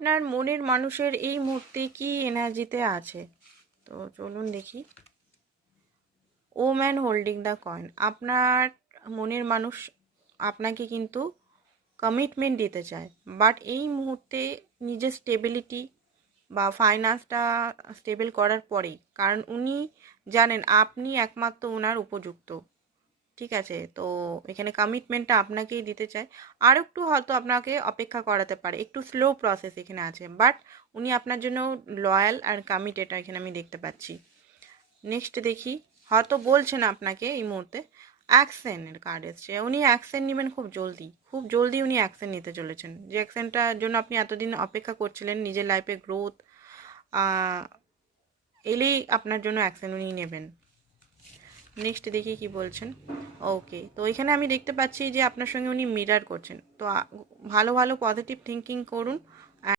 আপনার মনের মানুষের এই মুহূর্তে কি এনার্জিতে আছে। তো চলুন দেখি। ও ম্যান হোল্ডিং দ্য কয়েন। আপনার মনের মানুষ আপনাকে কিন্তু কমিটমেন্ট দিতে চায়, বাট এই মুহূর্তে নিজের স্টেবিলিটি বা ফাইন্যান্সটা স্টেবল করার পরেই, কারণ উনি জানেন আপনি একমাত্র ওনার উপযুক্ত। ঠিক আছে, তো এখানে কমিটমেন্টটা আপনাকেই দিতে চায়। আর একটু হয়তো আপনাকে অপেক্ষা করাতে পারে, একটু স্লো প্রসেস এখানে আছে, বাট উনি আপনার জন্য লয়াল আর কমিটেড এখানে আমি দেখতে পাচ্ছি। নেক্সট দেখি, হয়তো বলছেন আপনাকে এই মুহূর্তে অ্যাকশনের কার্ড এসছে, উনি অ্যাকশন নেবেন খুব জলদি, খুব জলদি উনি অ্যাকশন নিতে চলেছেন। যে অ্যাকশনটার জন্য আপনি এতদিন অপেক্ষা করছিলেন, নিজের লাইফে গ্রোথ এলেই আপনার জন্য অ্যাকশন উনি নেবেন। নেক্সট দেখি কি বলছেন। ওকে, তো এখানে আমি দেখতে পাচ্ছি যে আপনার সঙ্গে উনি মিরার করছেন। তো ভালো ভালো পজিটিভ থিঙ্কিং করুন,